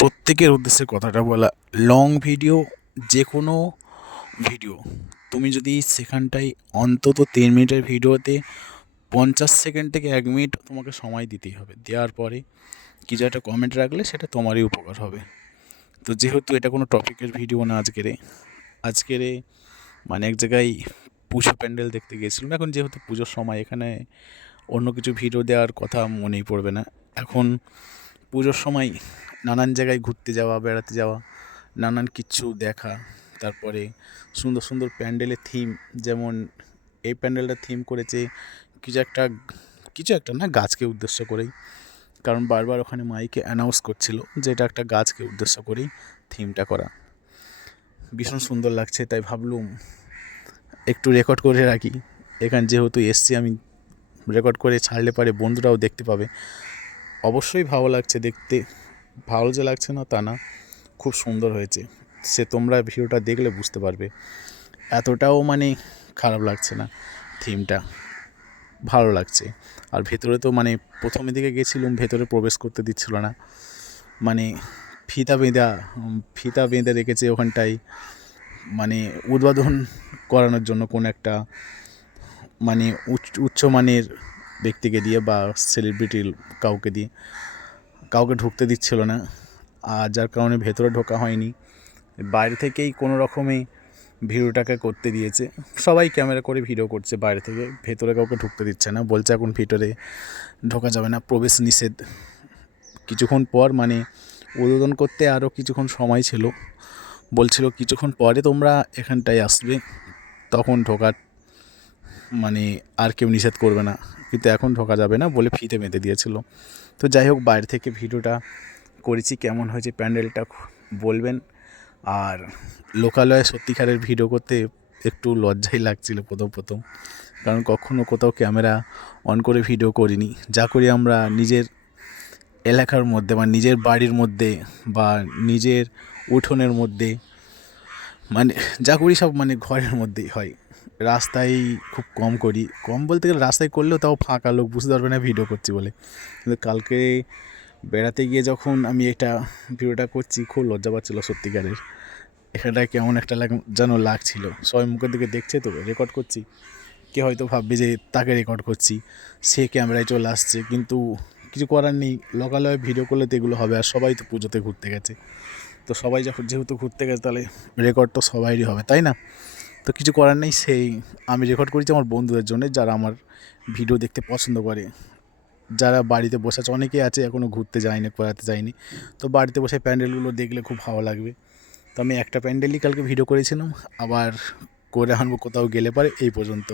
প্রত্যেকের উদ্দেশ্যে কথাটা বলা, লং ভিডিও, যে কোনো ভিডিও তুমি যদি সেখানটায় অন্তত 3 মিনিটের ভিডিওতে 50 সেকেন্ড থেকে 1 মিনিট তোমাকে সময় দিতেই হবে। দেওয়ার পরে কিছু একটা কমেন্ট রাখলে সেটা তোমারই উপকার হবে। তো যেহেতু এটা কোনো টপিকের ভিডিও না, আজকেরে মানে এক জায়গায় পুজো প্যান্ডেল দেখতে গিয়েছিলাম। এখন যেহেতু পুজোর সময়, এখানে অন্য কিছু ভিডিও দেওয়ার কথা মনেই পড়বে না। এখন পুজোর সময় নানান জায়গায় ঘুরতে যাওয়া, বেড়াতে যাওয়া, নানান কিছু দেখা, তারপরে সুন্দর সুন্দর প্যান্ডেলের থিম, যেমন এই প্যান্ডেলটা থিম করেছে কিছু একটা, না, গাছকে উদ্দেশ্য করেই। কারণ বারবার ওখানে মাইকে অ্যানাউন্স করছিল যে এটা একটা গাছকে উদ্দেশ্য করেই থিমটা করা। ভীষণ সুন্দর লাগছে, তাই ভাবলুম একটু রেকর্ড করে রাখি। এখানে যেহেতু এসছি আমি, রেকর্ড করে ছাড়লে পারে বন্ধুরাও দেখতে পাবে। অবশ্যই ভালো লাগছে দেখতে, ভালো যে লাগছে না তা না, খুব সুন্দর হয়েছে। সে তোমরা ভিডিওটা দেখলে বুঝতে পারবে, এতটাও মানে খারাপ লাগছে না, থিমটা ভালো লাগছে। আর ভেতরে তো মানে প্রথমের দিকে গেছিলাম, ভেতরে প্রবেশ করতে দিচ্ছিল না, মানে ফিতা বেঁধে রেখেছে ওখানটায়, মানে উদ্বোধন করানোর জন্য কোন একটা মানে উচ্চমানের ব্যক্তিকে দিয়ে বা সেলিব্রিটির কাউকে ঢুকতে দিচ্ছিল না। আর যার কারণে ভেতরে ঢোকা হয়নি, বাইরে থেকেই কোনো রকমে ভিডিওটাকে করতে দিয়েছে। সবাই ক্যামেরা করে ভিডিও করছে বাইরে থেকে, ভেতরে কাউকে ঢুকতে দিচ্ছে না, বলছে এখন ভিতরে ঢোকা যাবে না, প্রবেশ নিষেধ। কিছুক্ষণ পর মানে উদ্বোধন করতে আরও কিছুক্ষণ সময় ছিল, বলছিল কিছুক্ষণ পরে তোমরা এখানটায় আসবে, তখন ঢোকার মানে আর কেউ নিষেধ করবে না, কিন্তু এখন ঢোকা যাবে না বলে ফিতে বেঁধে দিয়েছিল। তো যাই হোক, বাইরে থেকে ভিডিওটা করেছি, কেমন হয়েছে প্যান্ডেলটা বলবেন। আর লোকালয়ে সত্যিকারের ভিডিও করতে একটু লজ্জাই লাগছিল প্রথম, কারণ কখনো কোথাও ক্যামেরা অন করে ভিডিও করিনি। যা করি আমরা নিজের এলাকার মধ্যে বা নিজের বাড়ির মধ্যে বা নিজের উঠোনের মধ্যে, মানে যা করি সব মানে ঘরের মধ্যেই হয়। রাস্তায় খুব কম করি, কম বলতে গেলে রাস্তায় করলেও তাও ফাঁকা, লোক বুঝতে পারবে না ভিডিও করছি বলে। কিন্তু কালকে বেড়াতে গিয়ে যখন আমি এটা ভিডিওটা করছি, খুব লজ্জা পাচ্ছিলো সত্যিকারের। এখানটায় কেমন একটা যেন লাগছিল, সবাই মুখের দিকে দেখছে তো, রেকর্ড করছি, কে হয়তো ভাববে যে তাকে রেকর্ড করছি, সে ক্যামেরায় চলে আসছে, কিন্তু কিছু করার নেই। লোকালয়ে ভিডিও করলে তো এগুলো হবে। আর সবাই তো পুজোতে ঘুরতে গেছে, তো সবাই যেহেতু ঘুরতে গেছে, তাহলে রেকর্ড তো সবাইরই হবে, তাই না? তো কিছু করার নেই, আমি রেকর্ড করেছি আমার বন্ধুদের জন্য, যারা আমার ভিডিও দেখতে পছন্দ করে, যারা বাড়িতে বসে আছে। অনেকেই আছে এখনও ঘুরতে যায়নি, বেড়াতে যায়নি, তো বাড়িতে বসে প্যান্ডেলগুলো দেখলে খুব ভালো লাগবে। তো আমি একটা প্যান্ডেলই কালকে ভিডিও করেছিলাম, আবার করে আনবো কোথাও গেলে পারে। এই পর্যন্ত।